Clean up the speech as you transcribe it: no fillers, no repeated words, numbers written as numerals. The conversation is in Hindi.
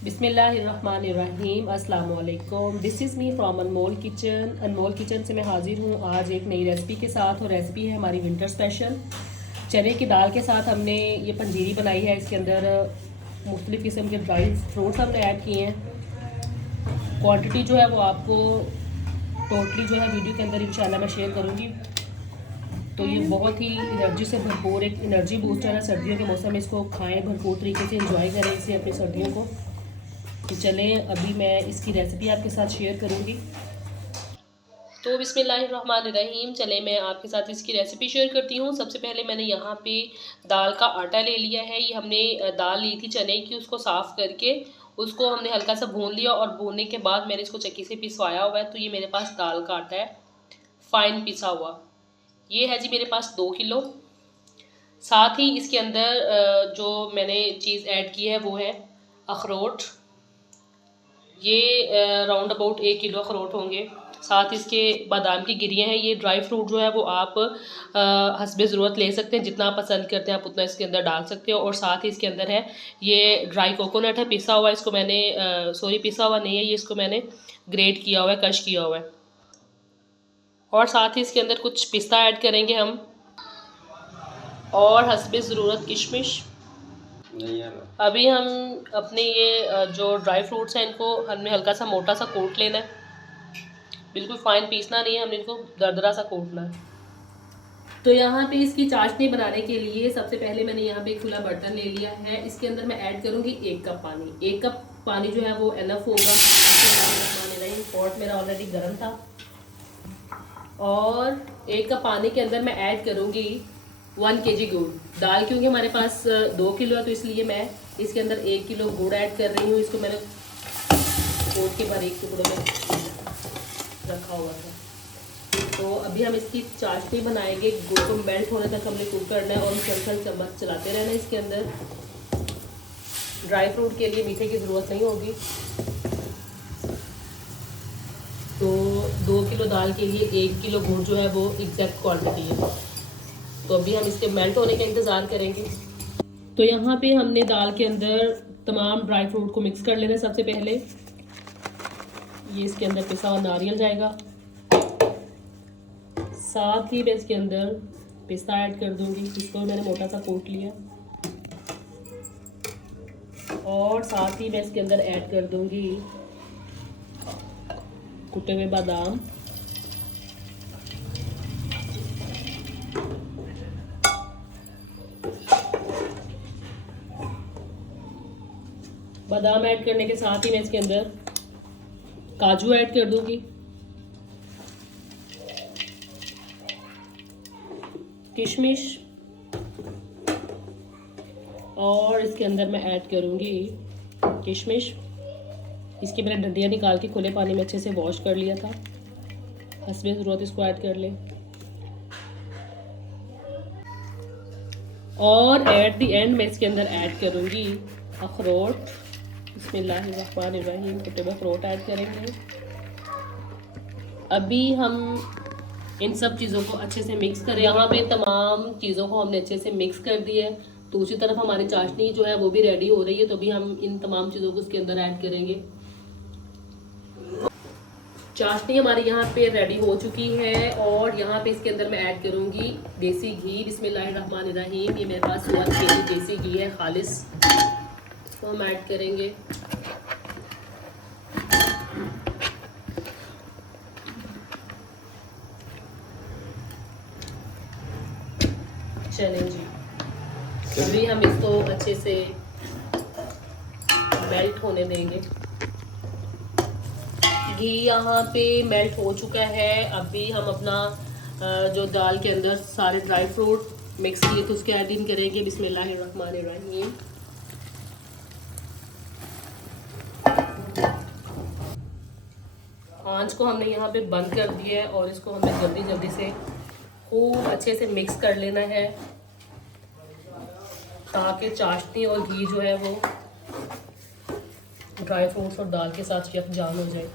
बिस्मिल्लाहिर्रहमानिर्रहीम अस्सलाम वालेकुम। This is me from Anmol kitchen. Anmol kitchen से मैं हाजिर हूँ आज एक नई रेसिपी के साथ, और रेसिपी है हमारी विंटर स्पेशल। चने की दाल के साथ हमने ये पंजीरी बनाई है। इसके अंदर मुख्तलिफ़ किस्म के ड्राई फ्रूट्स हमने ऐड किए हैं। क्वांटिटी जो है वो आपको टोटली जो है वीडियो के अंदर इंशाल्लाह मैं शेयर करूँगी। तो ये बहुत ही एनर्जी से भरपूर एक एनर्जी बूस्टर है। सर्दियों के मौसम में इसको खाएं, भरपूर तरीके से एंजॉय करें इसे अपनी सर्दियों को। तो चलें अभी मैं इसकी रेसिपी आपके साथ शेयर करूँगी। तो बिस्मिल्लाहिर्रहमानिर्रहीम, चले मैं आपके साथ इसकी रेसिपी शेयर करती हूँ। सबसे पहले मैंने यहाँ पे दाल का आटा ले लिया है। ये हमने दाल ली थी चने की, उसको साफ़ करके उसको हमने हल्का सा भून लिया, और भूनने के बाद मैंने इसको चक्की से पिसवाया हुआ है। तो ये मेरे पास दाल का आटा है फ़ाइन पिसा हुआ। ये है जी मेरे पास 2 किलो। साथ ही इसके अंदर जो मैंने चीज़ ऐड की है वो है अखरोट। ये राउंड अबाउट 1 किलो अखरोट होंगे। साथ इसके बादाम की गिरियाँ हैं। ये ड्राई फ्रूट जो है वो आप हस्बे ज़रूरत ले सकते हैं, जितना आप पसंद करते हैं आप उतना इसके अंदर डाल सकते हो। और साथ ही इसके अंदर है ये ड्राई कोकोनट है, पिसा हुआ। इसको मैंने पिसा हुआ नहीं है, ये इसको मैंने ग्रेट किया हुआ है, क्रश किया हुआ है। और साथ ही इसके अंदर कुछ पिस्ता ऐड करेंगे हम, और हस्बे ज़रूरत किशमिश। अभी हम अपने ये जो ड्राई फ्रूट्स हैं इनको हमने हल्का सा मोटा सा कोट लेना है। बिल्कुल फाइन पीसना नहीं है, हमने इनको दरदरा सा कोटना है। तो यहाँ पे इसकी चाशनी बनाने के लिए सबसे पहले मैंने यहाँ पे एक खुला बर्तन ले लिया है। इसके अंदर मैं ऐड करूँगी 1 कप पानी। 1 कप पानी जो है वो एनफ होगा। पॉट मेरा ऑलरेडी गर्म था, और 1 कप पानी के अंदर मैं ऐड करूँगी 1 kg गुड़। दाल क्योंकि हमारे पास 2 किलो है, तो इसलिए मैं इसके अंदर 1 किलो गुड़ ऐड कर रही हूँ। इसको मैंने कोट के बारीक टुकड़ों में रखा हुआ था। तो अभी हम इसकी चाशनी बनाएंगे। गुड़ को मेल्ट होने तक हमने कुक करना है, और मुसलसल चम्मच चलाते रहना है। इसके अंदर ड्राई फ्रूट के लिए मीठे की ज़रूरत नहीं होगी। तो 2 किलो दाल के लिए 1 किलो गुड़ जो है वो एग्जैक्ट क्वांटिटी है। तो अभी हम इसके मेल्ट होने का इंतज़ार करेंगे। तो यहाँ पे हमने दाल के अंदर तमाम ड्राई फ्रूट को मिक्स कर लेना है। सबसे पहले ये इसके अंदर पिसा हुआ नारियल जाएगा। साथ ही मैं इसके अंदर पिस्ता ऐड कर दूंगी, जिसको मैंने मोटा सा कोट लिया। और साथ ही मैं इसके अंदर ऐड कर दूंगी कुटे हुए बादाम। बादाम ऐड करने के साथ ही मैं इसके अंदर काजू ऐड कर दूंगी, किशमिश, और इसके अंदर मैं ऐड करूंगी किशमिश। इसकी मैंने डंडियाँ निकाल के खुले पानी में अच्छे से वॉश कर लिया था। हस्बे ज़रूरत इसको ऐड कर लें। और एट द एंड मैं इसके अंदर ऐड करूंगी अखरोट। बिस्मिल्लाहिर्रहमानिर्रहीम, कुटे हुए अखरोट ऐड करेंगे। अभी हम इन सब चीज़ों को अच्छे से मिक्स करें। यहाँ पे तमाम चीज़ों को हमने अच्छे से मिक्स कर दिया है। तो उसी तरफ हमारी चाशनी जो है वो भी रेडी हो रही है। तो अभी हम इन तमाम चीज़ों को इसके अंदर ऐड करेंगे। चाशनी हमारी यहाँ पे रेडी हो चुकी है, और यहाँ पे इसके अंदर मैं ऐड करूँगी देसी घी। बिस्मिल्लाहिर्रहमानिर्रहीम, ये मेरे पास 1 kg देसी घी है खालिस। इसको हम ऐड करेंगे। चलें जी, अभी हम इसको अच्छे से मेल्ट होने देंगे। घी यहाँ पे मेल्ट हो चुका है। अभी हम अपना जो दाल के अंदर सारे ड्राई फ्रूट मिक्स किए थे उसके ऐड इन करेंगे। बिस्मिल्लाहिर्रहमानिर्रहीम। आंच को हमने यहाँ पे बंद कर दिया है, और इसको हमें जल्दी जल्दी से खूब अच्छे से मिक्स कर लेना है, ताकि चाशनी और घी जो है वो ड्राई फ्रूट्स और दाल के साथ यकजान हो जाए।